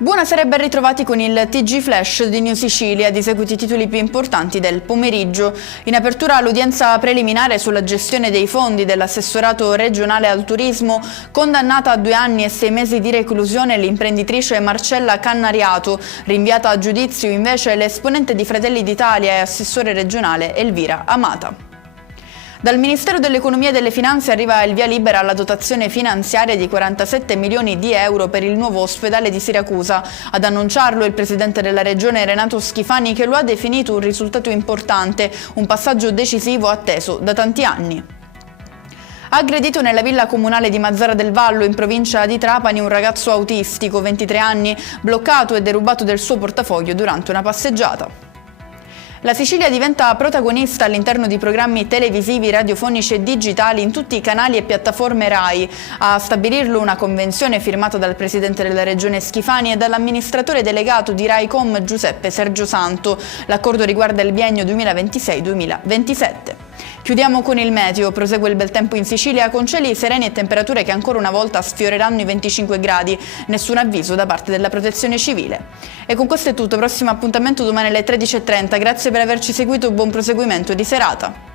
Buonasera e ben ritrovati con il TG Flash di New Sicilia, di seguito i titoli più importanti del pomeriggio. In apertura l'udienza preliminare sulla gestione dei fondi dell'assessorato regionale al turismo, condannata a 2 anni e 6 mesi di reclusione l'imprenditrice Marcella Cannariato, rinviata a giudizio invece l'esponente di Fratelli d'Italia e assessore regionale Elvira Amata. Dal Ministero dell'Economia e delle Finanze arriva il via libera alla dotazione finanziaria di 47 milioni di euro per il nuovo ospedale di Siracusa. Ad annunciarlo il presidente della regione Renato Schifani, che lo ha definito un risultato importante, un passaggio decisivo atteso da tanti anni. Aggredito nella villa comunale di Mazzara del Vallo, in provincia di Trapani, un ragazzo autistico, 23 anni, bloccato e derubato del suo portafoglio durante una passeggiata. La Sicilia diventa protagonista all'interno di programmi televisivi, radiofonici e digitali in tutti i canali e piattaforme RAI. A stabilirlo una convenzione firmata dal presidente della regione Schifani e dall'amministratore delegato di RAICOM Giuseppe Sergio Santo. L'accordo riguarda il biennio 2026-2027. Chiudiamo con il meteo. Prosegue il bel tempo in Sicilia con cieli sereni e temperature che ancora una volta sfioreranno i 25 gradi. Nessun avviso da parte della Protezione Civile. E con questo è tutto. Prossimo appuntamento domani alle 13:30. Grazie per averci seguito. Buon proseguimento di serata.